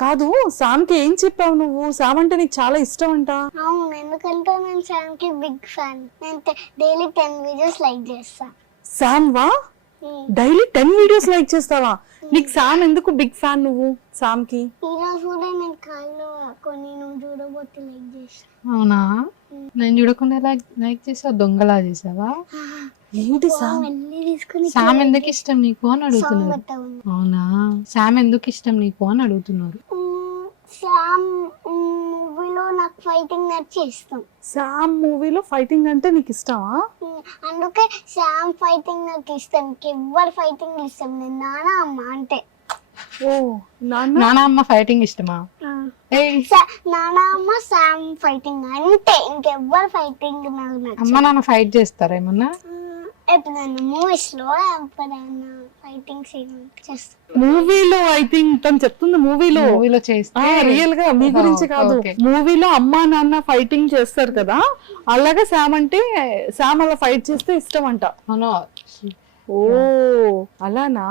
కాదు, శామ్కి ఏం చెప్పావు నువ్వు? శామ్ అంటే నీకు చాలా ఇష్టం అంట. అవును, ఎందుకంటే నేను శామ్ కి బిగ్ ఫ్యాన్. నేను డైలీ 10 వీడియోస్ లైక్ చేస్తా. శామ్ వా? డైలీ 10 వీడియోస్ లైక్ చేస్తావా? నీకు శామ్ ఎందుకు బిగ్ ఫ్యాన్ నువ్వు శామ్ కి? ఈ రోజు కూడా నేను కాళ్ళు కొన్ని నువ్వు చూడబోతే లైక్ చేస్తా. అవునా? నేను చూడకుండా లైక్ చేసావా? దొంగలా చేసావా? ఏంటి శామ్? మళ్ళీ తీసుకుని శామ్ ఎందుకు ఇష్టం నీకు అని అడుగుతున్నారు. పెట్టాను. అవునా? శామ్ ఎందుకు ఇష్టం నీకు అని అడుగుతున్నారు. శామ్ మూవీలో నాకు ఫైటింగ్ నచ్చి ఇష్టం. శామ్ మూవీలో ఫైటింగ్ అంటే నీకు ఇష్టమా? అందుకే శామ్ ఫైటింగ్ నాకు ఇష్టం. ఎవ్వరు ఫైటింగ్ ఇష్టం. నేను నాన్న అమ్మ అంటే ఓ నాన్న. నాన్న అమ్మ ఫైటింగ్ ఇష్టమా? ఏయ్, నాన్న అమ్మ శామ్ ఫైటింగ్ అంటే ఇంకెవ్వరు ఫైటింగ్ నాకు నచ్చదు. అమ్మ నాన్న ఫైట్ చేస్తారా ఏమన్నా? ఎప్పుడైనా మూవీస్ లో ఎప్పుడైనా ఫైటింగ్ సీన్ చేస్తాను. మూవీలో ఐ థింక్ తను చెప్తుంది మూవీలో మూవీలో చేస్తే రియల్ గా మీ గురించి కాదు. ఓకే. మూవీలో అమ్మా నాన్న ఫైటింగ్ చేస్తారు కదా, అలాగే శామ్ అంటే శామ్ అలా ఫైట్ చేస్తే ఇష్టం అంట. అవును. ఓ అలానా?